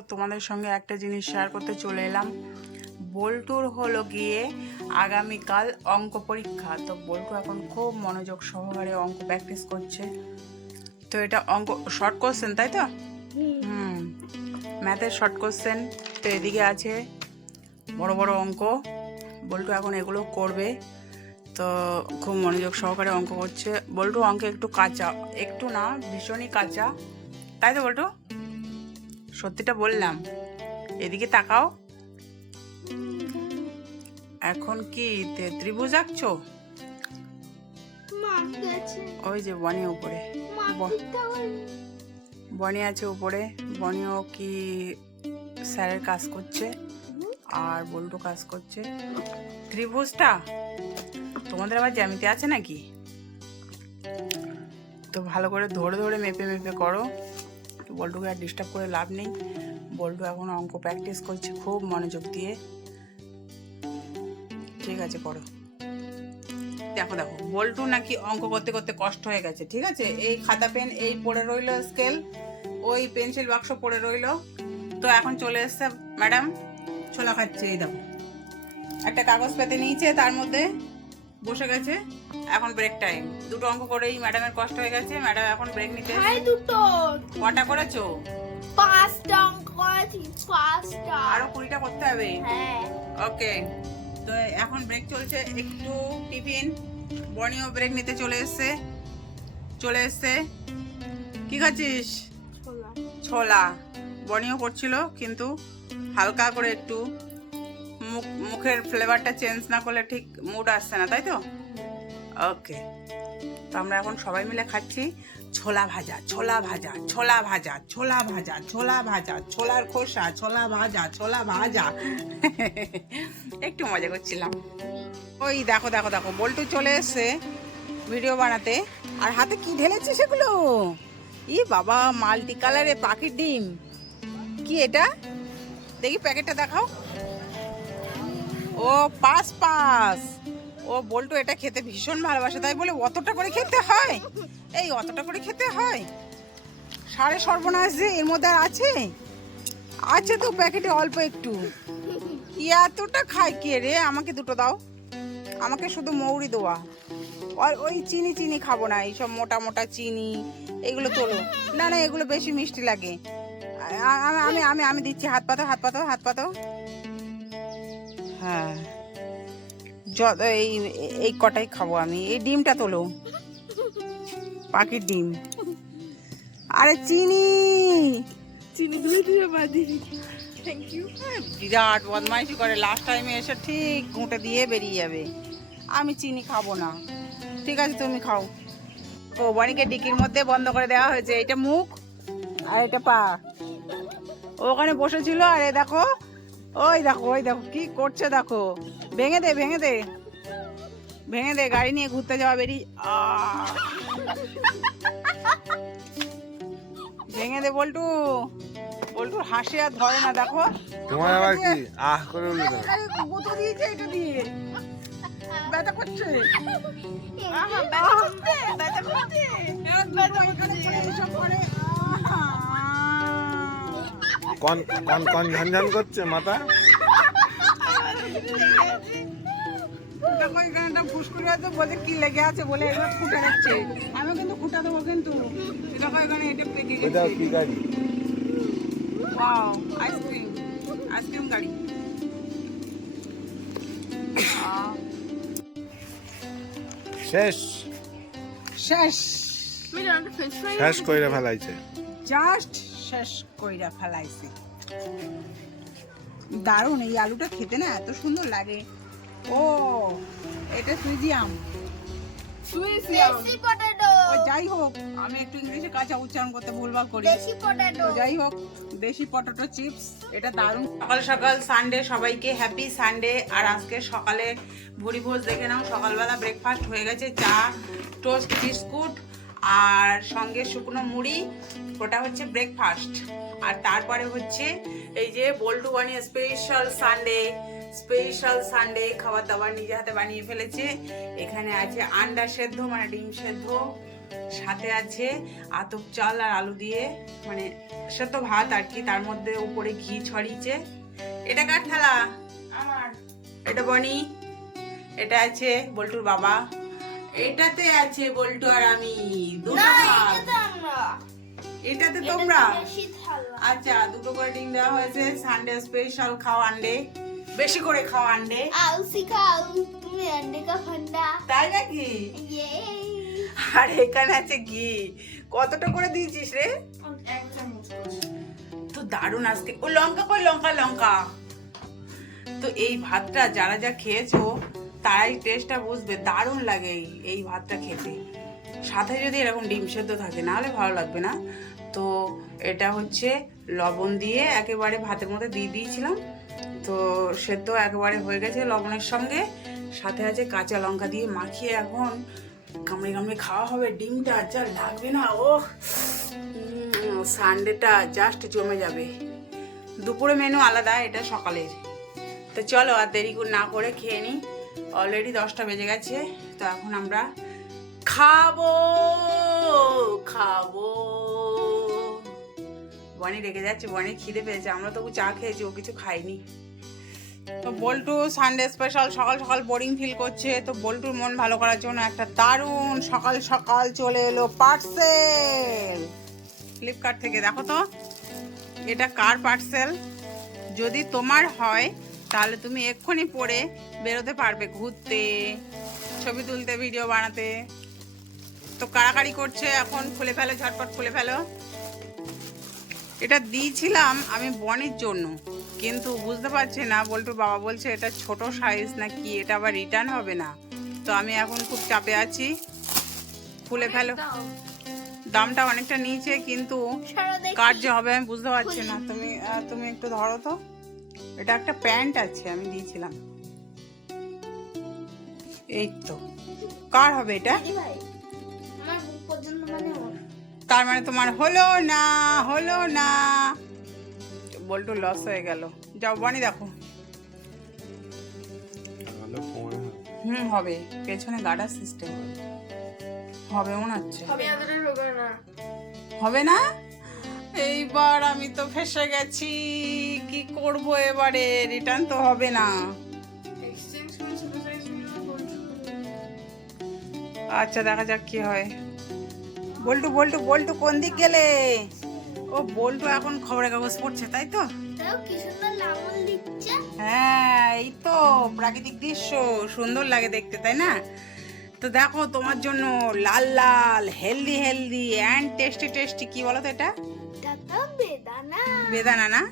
তোমাদের সঙ্গে একটা জিনিস শেয়ার করতে চলে এলাম। বল্টুর হলো গিয়ে আগামীকাল অঙ্ক পরীক্ষা। তো বল্টু এখন খুব মনোযোগ সহকারে অঙ্ক প্র্যাকটিস করছে। তো এটা অঙ্ক শর্ট কোশ্চেন তাই তো? হুম। ম্যাথের শর্ট কোশ্চেন তো এদিকে আছে বড় বড় অঙ্ক। বল্টু এখন এগুলো করবে। তো খুব মনোযোগ সহকারে অঙ্ক করছে। বল্টু অঙ্ক একটু কাঁচা, একটু না, ভীষণই কাঁচা। তাই তো, বল্টু? সত্যিটা বললাম। এদিকে তাকাও। এখন কি ত্রিভুজ আঁকছো? ওই যে বনি উপরে। বনি আছে উপরে। বনিও কি স্যারের কাজ করছে আর বল্টু কাজ করছে। ত্রিভুজটা? তোমাদের আবার জ্যামিতি আছে নাকি? তো ভালো করে ধরে ধরে মেপে মেপে করো। তো বল্টুকে আর ডিস্টার্ব করে লাভ নেই। বল্টু এখন অঙ্ক প্র্যাকটিস করছে খুব মনোযোগ দিয়ে। ঠিক আছে করো দেখো দেখো, বল্টু নাকি অঙ্ক করতে করতে কষ্ট হয়ে গেছে, ঠিক আছে? এই খাতা পেন, এই পড়ে রইল স্কেল ওই পেন্সিল বাক্স পড়ে রইল। তো এখন চলে এসছে ম্যাডাম ছোলা খাচ্ছে, এই দেখো। একটা কাগজ পেতে নিয়েছে তার মধ্যে, বসে গেছে। এখন ব্রেক টাইম দুটো অঙ্ক করেই ম্যাডামের কষ্ট হয়ে গেছে। ম্যাডাম এখন ব্রেক নিতে হাই দুটো। কটা করেছ? পাঁচটা অঙ্ক করেছি পাঁচটা। আরও কুড়িটা করতে হবে? হ্যাঁ। ওকে। তো এখন ব্রেক চলছে। একটু টিফিন। বনিও ব্রেক নিতে চলে এসছে। চলে এসছে। কি খাচ্ছিস? ছোলা। ছোলা। বনিও করছিল কিন্তু হালকা করে একটু মুখ মুখের ফ্লেভারটা চেঞ্জ না করলে ঠিক মুড আসছে না তাই তো? ওকে তো আমরা এখন সবাই মিলে খাচ্ছি ছোলা ভাজা ছোলা ভাজা ছোলা ভাজা ছোলা ভাজা ছোলা ভাজা, ছোলার খোসা, ছোলা ভাজা ছোলা ভাজা। একটু মজা করছিলাম। ওই দেখো দেখো দেখো, বল্টু চলে এসছে ভিডিও বানাতে। আর হাতে কি ঢেলেছে সেগুলো? ই বাবা মাল্টি কালারে পাখির ডিম। কি এটা? দেখি প্যাকেটটা দেখাও। ও, পাস পাস। ও বল্টু এটা খেতে ভীষণ ভালোবাসে, তাই বলে অতটা করে খেতে হয়? এই অতটা করে খেতে হয়? সাড়ে সর্বনাশ যে এর মধ্যে আছে? আছে তো প্যাকেটে অল্প একটু। ই এতটা খায় কে রে? আমাকে দুটো দাও। আমাকে শুধু মৌরি দেওয়া আর ওই চিনি চিনি খাব না, এইসব মোটা মোটা চিনি, এগুলো তোলো। না না, এগুলো বেশি মিষ্টি লাগে। আমি আমি আমি দিচ্ছি। হাত পাতো হাত পাতো হাত পাতো হ্যাঁ। এই এই কটাই খাব আমি। এই ডিমটা তোলো। পাখির ডিম। আরে চিনি! চিনি বিরাট বদমাইশি করে। লাস্ট টাইমে এসে ঠিক ঘুঁটে দিয়ে বেরিয়ে যাবে। আমি চিনি খাব না। ঠিক আছে তুমি খাও। ও বাড়িকে ডিকির মধ্যে বন্ধ করে দেওয়া হয়েছে। এটা মুখ আর এটা পা। ওখানে বসেছিল। আর এই দেখো ওই দেখো ওই দেখো কি করছে দেখো। ভেঙে দে ভেঙে দে। ভেঙে দে গাড়ি নিয়ে ঘুরতে যাওয়া বেরিয়ে আহ! ভেঙে দে বল্টু। বল্টুর হাসি আর ধরে না দেখো। তোমার আবার কি? আহ করে উঠল গুঁতো দিয়েছে এটা দিয়ে। ব্যথা করছে। আহা ব্যথা করতে ব্যথা করতে ব্যথা এখানে এসব পড়ে। কন কন কন ঝনঝন করছে মাথা? আছে বলে কি লেগে আছে? বলে এবার ফুটে যাচ্ছে। আমি কিন্তু ফুটা দেবো কিন্তু। এখানে এটা পেকে গেছে। কি গাড়ি? ওয়াও আইসক্রিম আইসক্রিম গাড়ি। শেষ। শেষ। শেষ কইরা ফেলাইছে। জাস্ট শেষ কইরা ফেলাইছে। দারুণ এই আলুটা খেতে না এত সুন্দর লাগে। ও এটা সুইজিয়াম দেশি পটেটো যাই হোক আমি একটু ইংলিশে কাঁচা উচ্চারণ করতে ভুলভাল করি। দেশি পটেটো যাই হোক দেশি পটেটো চিপস এটা দারুণ। সকাল সকাল সানডে সবাইকে হ্যাপি সানডে আর আজকে সকালে ভুড়ি ভোজ দেখে নাও সকালবেলা ব্রেকফাস্ট হয়ে গেছে চা টোস্ট বিস্কুট আর সঙ্গে শুকনো মুড়ি ওটা হচ্ছে ব্রেকফাস্ট আর তারপরে হচ্ছে এই যে বল্টু বানিয়ে স্পেশাল সানডে স্পেশাল সানডে খাবার দাবার নিজে হাতে বানিয়ে ফেলেছে। এখানে আছে আন্ডা সেদ্ধ মানে ডিম সেদ্ধ। সাথে আছে আতপ চাল আর আলু দিয়ে। মানে সেদ্ধ ভাত আর কি তার মধ্যে উপরে ঘি ছড়িয়েছে। এটা কার থালা? আমার। এটা বনি। এটা আছে বল্টুর বাবা। এটাতে আছে বল্টু আর আমি। দুটো এটাতে তোমরা? আচ্ছা দুটো করে ডিম দেওয়া হয়েছে। সানডে স্পেশাল খাও আন্ডে বেশি করে খাও আন্ডে। আউসি খাও তুমি আন্ডে কা ফান্ডা। তাই নাকি? আর এখানে আছে ঘি। কতটা করে দিয়েছিস রে? তো দারুণ আজকে। ও লঙ্কা কই? লঙ্কা লঙ্কা। তো এই ভাতটা যারা যা খেয়েছো তারাই টেস্টটা বুঝবে। দারুণ লাগে এই ভাতটা খেতে। সাথে যদি এরকম ডিম সেদ্ধ থাকে নাহলে ভালো লাগবে না। তো এটা হচ্ছে লবণ দিয়ে একেবারে ভাতের মধ্যে দিয়ে দিয়েছিলাম। তো সেদ্ধ একেবারে হয়ে গেছে লবণের সঙ্গে। সাথে আছে কাঁচা লঙ্কা দিয়ে মাখিয়ে এখন কামড়ে কামড়ে খাওয়া হবে। ডিমটা যা লাগবে না ও সানডেটা জাস্ট জমে যাবে। দুপুরে মেনু আলাদা, এটা সকালের। তো চলো আর দেরি না করে খেয়ে নিই অলরেডি দশটা বেজে গেছে, তো এখন আমরা খাব খাব। বনি রেগে যাচ্ছে, বনি খিদে পেয়েছে, আমরা তবু চা খেয়েছি, ও কিছু খাইনি তো বল্টু সানডে স্পেশাল সকাল সকাল বোরিং ফিল করছে। তো বল্টুর মন ভালো করার জন্য একটা দারুণ সকাল সকাল চলে এলো পার্সেল ফ্লিপকার্ট থেকে, দেখো তো। এটা কার পার্সেল যদি তোমার হয়, তাহলে তুমি এক্ষুনি পরে বেরোতে পারবে ঘুরতে, ছবি তুলতে ভিডিও বানাতে। তো কাড়াকাড়ি করছে, এখন খুলে ফেলো, ঝটপট খুলে ফেলো। এটা দিয়েছিলাম আমি বনের জন্য। কিন্তু বুঝতে পারছি না বল্টুর বাবা বলছে এটা ছোট সাইজ না কি এটা আবার রিটার্ন হবে না। তো আমি এখন খুব চাপে আছি। খুলে ফেলো। দামটা অনেকটা নিয়েছে কিন্তু কার যে হবে আমি বুঝতে পারছি না। তুমি তুমি একটু ধরো তো। এটা একটা প্যান্ট আছে আমি দিয়েছিলাম। এই তো। কার হবে এটা? মানে। তার মানে তোমার হলো না হলো না। বল্টু লস হয়ে গেল। যাও বনি দেখো। হুম হবে। পেছনে গার্ডার সিস্টেম হবে মনে হচ্ছে। আমি আদরে রোগা না। হবে না? এইবার আমি তো ফেসে গেছি। কি করব এবারে? রিটার্ন তো হবে না। আচ্ছা দেখা যাক কি হয়। বল্টু বল্টু বল্টু কোন দিক গেলে? ও বল্টু এখন খবরের কাগজ পড়ছে তাই তো? হ্যাঁ এই তো প্রাকৃতিক দৃশ্য সুন্দর লাগে দেখতে তাই না? তো দেখো তোমার জন্য লাল লাল healthy healthy and tasty tasty কি বলো তো এটা? বেদানা। বেদানা না?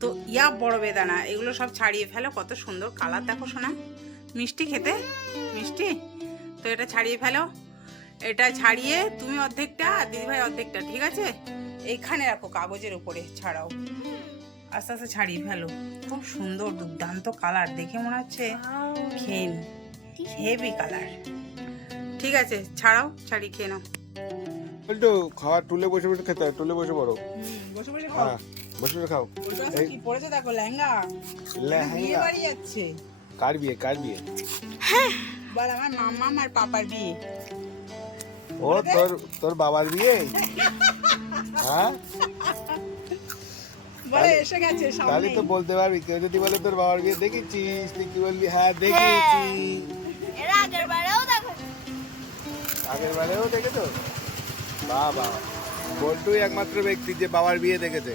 তো ইয়া বড় বেদানা এগুলো সব ছাড়িয়ে ফেলো কত সুন্দর কালার দেখো শোনা মিষ্টি খেতে? মিষ্টি? তো এটা ছাড়িয়ে ফেলো। এটা ছাড়িয়ে তুমি অর্ধেকটা আর দিদিভাই অর্ধেকটা ঠিক আছে? এইখানে রাখো কাগজের উপরে ছাড়াও। আস্তে আস্তে ছাড়িয়ে ফেলো। খুব সুন্দর দুর্দান্ত কালার দেখে মনে হচ্ছে খেয়ে নি হেভি কালার ঠিক আছে ছাড়াও ছাড়িয়ে খেয়ে নাও। বল্টু খাওয়া টুলে বসে বসে খেতে হয় টুলে বসে বড় বসে বসে খাও। হ্যাঁ বসে বসে খাও। বলতে কি পড়েছে? দেখো লেহেঙ্গা। বিয়ে লেহেঙ্গা। বাড়ি যাচ্ছে। কার বিয়ে কার বিয়ে? বল আমার মামা আর পাপার বিয়ে। ও তোর তোর বাবার বিয়ে? হ্যাঁ? বলে এসে গেছে তাহলে তো বলতে পারবি কেউ যদি বলে তোর বাবার বিয়ে দেখেছিস তুই কি বলবি? হ্যাঁ দেখেছি। এর আগের বারেও দেখো। আগের বারেও দেখেছ? বাবা বল্টুই একমাত্র ব্যক্তি যে বাবার বিয়ে দেখেছে।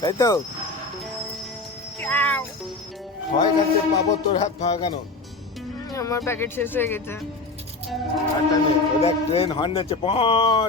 তাই তো? হয় কাছে পাবো তোর হাত ফাঁকা কেন? আমার প্যাকেট শেষ হয়ে গেছে। একটা নেই ও দেখ ট্রেন হর্ন হচ্ছে প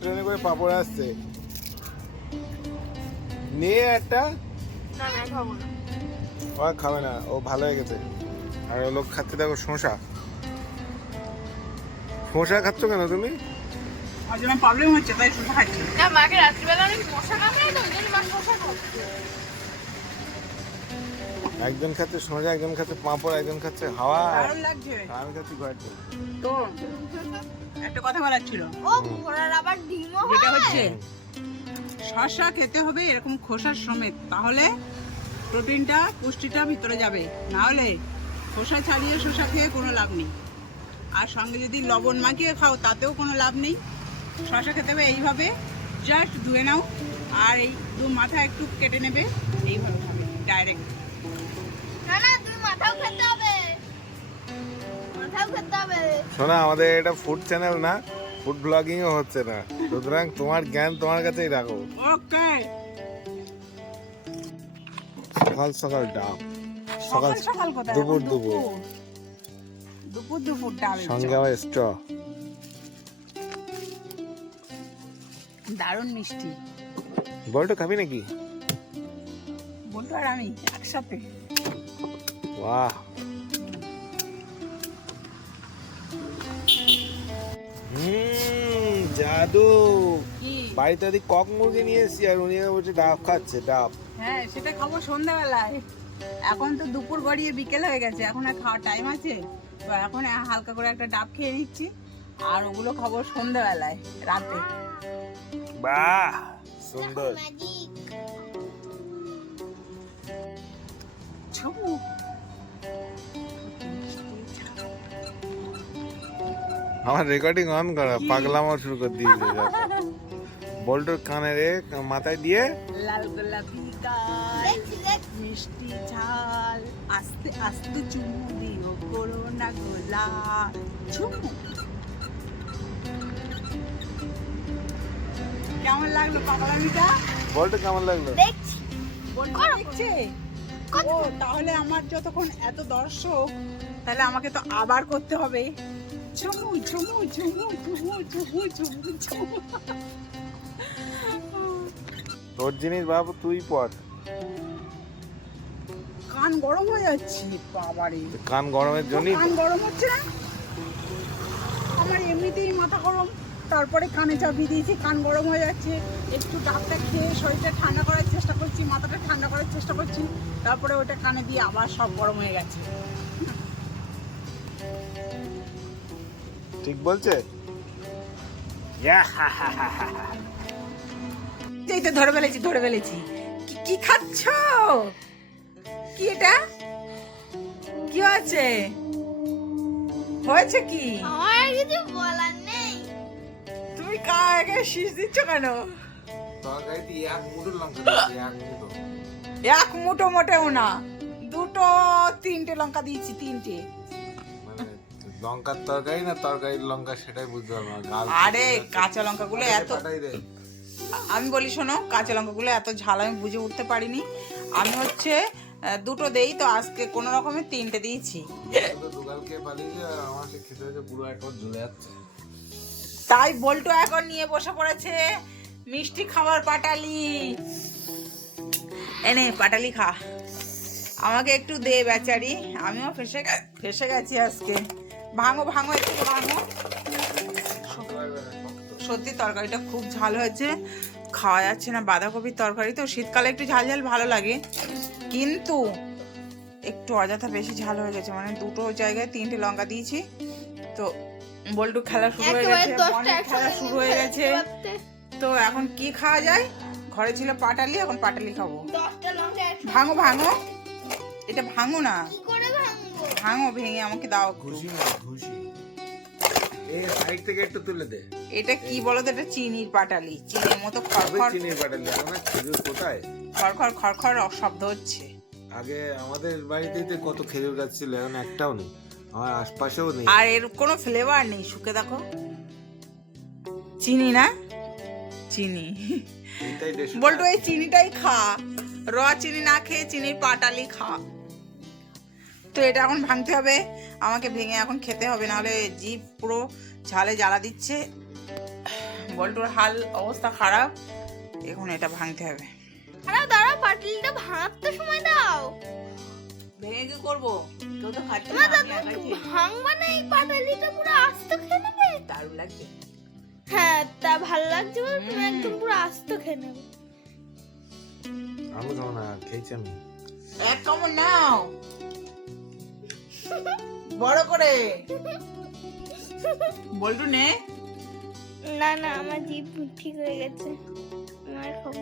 ট্রেনে করে পাপড় আসছে। নিয়ে একটা না না খাব না। ও খাবে না ও ভালো হয়ে গেছে। আর ও লোক খাচ্ছে দেখো শশা শশা খাচ্ছ কেন তুমি? প্রবলেম হচ্ছে তাই শুধু খাচ্ছি। না মাকে রাত্রিবেলা অনেক মশা কামড়ায় তো ওই জন্য মা শশা খাচ্ছে। একজন খাচ্ছে সোজা একজন খাচ্ছে পাঁপড় একজন খাচ্ছে হাওয়া। দারুণ লাগছে। আমি খাচ্ছি ঘোড়ার ডিম। তো একটা কথা বলার ছিল। ও ঘোড়ার আবার ডিমও যেটা হচ্ছে শসা খেতে হবে এরকম খোসার সমেত। তাহলে প্রোটিনটা পুষ্টিটা ভিতরে যাবে। না হলে খোসা ছাড়িয়ে শসা খেয়ে কোনো লাভ নেই। আর সঙ্গে যদি লবণ মাখিয়ে খাও তাতেও কোনো লাভ নেই। শশা খেতে হবে এইভাবে। জাস্ট ধুয়ে নাও। আর এই দু মাথা একটু কেটে নেবে এইভাবে খাবে ডাইরেক্ট। শোনা আমাদের এটা ফুড চ্যানেল না ফুড ব্লগিংও হচ্ছে না। সুতরাং তোমার জ্ঞান তোমার কাছেই রাখো। ওকে সকাল সকাল ডাব। সকাল সকাল দুপুর দুপুর। দুপুর। দুপুর ডাল সঙ্গে আবার স্ট্র দারুণ মিষ্টি। বলটা খাবি নাকি? বলতো আর আমি একসাথে। বাহ হুম জাদু। বাড়িতে ওদিক কক মুরগি নিয়ে এসেছি আর উনি বলছে ডাব খাচ্ছে ডাব। হ্যাঁ সেটা খাব সন্ধ্যাবেলায়। এখন তো দুপুর গড়িয়ে বিকেল হয়ে গেছে এখন আর খাওয়ার টাইম আছে। তো এখন হালকা করে একটা ডাব খেয়ে নিচ্ছি আর ওগুলো খাব সন্ধ্যাবেলায় রাতে। বাহ সুন্দর। ম্যাজিক আমার রেকর্ডিং অন করা পাগলামো শুরু করে দিয়েছে বল্টুর কানে রে মাথায় দিয়ে লাল গোলাপি গাল মিষ্টি ঝাল আস্তে আস্তে চুমু দিও করোনা গোলা। চুমু। কেমন লাগল পাগলামিটা? বল্টু কেমন লাগল? দেখছি। দেখছে? ও তাহলে আমার যতক্ষণ এত দর্শক তাহলে আমাকে তো আবার করতে হবে। চুমু চুমু চুমু চুমু চুমু চুমু চুমু তোর জিনিস বাবু তুই পর। কান গরম হয়ে যাচ্ছে বাবারে। কান গরমের জন্যই কান গরম হচ্ছে না? আমার এমনিতেই মাথা গরম। তারপরে কানে চাপিয়ে দিয়েছি কান গরম হয়ে যাচ্ছে। একটু ডাবটা খেয়ে শরীরটা ঠান্ডা করার চেষ্টা করছি মাথাটা ঠান্ডা করার চেষ্টা করছি। তারপরে ওটা কানে দিয়ে আবার সব গরম হয়ে গেছে। ঠিক বলছে? এই তো ধরে ফেলেছি ধরে ফেলেছি। কি কি খাচ্ছ? কি এটা? কি আছে হয়েছে কি? আমার কিছু বলার নেই। তুমি কাকে শীষ দিচ্ছ কেন? এক মুঠো মোটেও না। দুটো তিনটে লঙ্কা দিয়েছি তিনটে। লঙ্কার তরকারি না তরকারির লঙ্কা সেটাই বুঝতে পারব না আরে কাঁচা লঙ্কাগুলো এত আমি বলি শোনো কাঁচা লঙ্কাগুলো এত ঝাল আমি বুঝে উঠতে পারিনি। আমি হচ্ছে দুটো দেই তো আজকে কোনো রকমের তিনটে দিয়েছি। তাই বল্টু এখন নিয়ে বসে পড়েছে মিষ্টি খাবার পাটালি। এনে পাটালি খা। আমাকে একটু দে বেচারি আমিও ফেসে ফেসে গেছি আজকে। ভাঙো ভাঙো একটু ভাঙো। সত্যি তরকারিটা খুব ঝাল হয়েছে। খাওয়া যাচ্ছে না বাঁধাকপির তরকারি তো। শীতকালে একটু ঝাল ঝাল ভালো লাগে। কিন্তু একটু অযথা বেশি ঝাল হয়ে গেছে। মানে দুটো জায়গায় তিনটে লঙ্কা দিয়েছি। তো বল্টু খেলা শুরু হয়ে গেছে খেলা শুরু হয়ে গেছে। তো এখন কি খাওয়া যায়? ঘরে ছিল পাটালি এখন পাটালি খাব। ভাঙো ভাঙো। এটা ভাঙো না। ভাঙো ভেঙে আমাকে দাও। ঘুষি ঘুষি। এই সাইড থেকে একটু তুলে দে। এটা কি বলো তো এটা চিনির পাটালি। চিনির মতো খড়খড়। চিনির পাটালি আমরা খেজুর কোথায়? খড়খড় খড়খড় শব্দ হচ্ছে। আগে আমাদের বাড়িতেই কত খেজুর গাছ ছিল এখন একটাও নেই। আমার আশপাশেও নেই। আর এর কোনো ফ্লেভার নেই শুকে দেখো। চিনি না? চিনি। বলতো এই চিনিটাই খা। র চিনি না খেয়ে চিনির পাটালি খা। তো এটা এখন ভাঙতে হবে। আমাকে ভেঙে এখন খেতে হবে নাহলে জিভ পুরো ঝালে জ্বালা দিচ্ছে। বল্টুর হাল অবস্থা খারাপ এখন এটা ভাঙতে হবে। দাঁড়াও দাঁড়াও পাটিলটা ভাঙতে সময় দাও। ভেঙে কি করব? কেউ তো খাচ্ছে না না, তা আমি একাই তুমি খেয়ে- ভাঙবা না এই পাটালিটা পুরো আস্ত খেয়ে নেবে? দারুণ লাগছে। হ্যাঁ তা ভালো লাগছে বলে তুমি একদম পুরো আস্ত খেয়ে নেবে। আমি খাব না খেয়েছি আমি। এক কামড় নাও। বড় করে। বল্টু নে। না না আমার জিভ ঠিক হয়ে গেছে। আমার খাব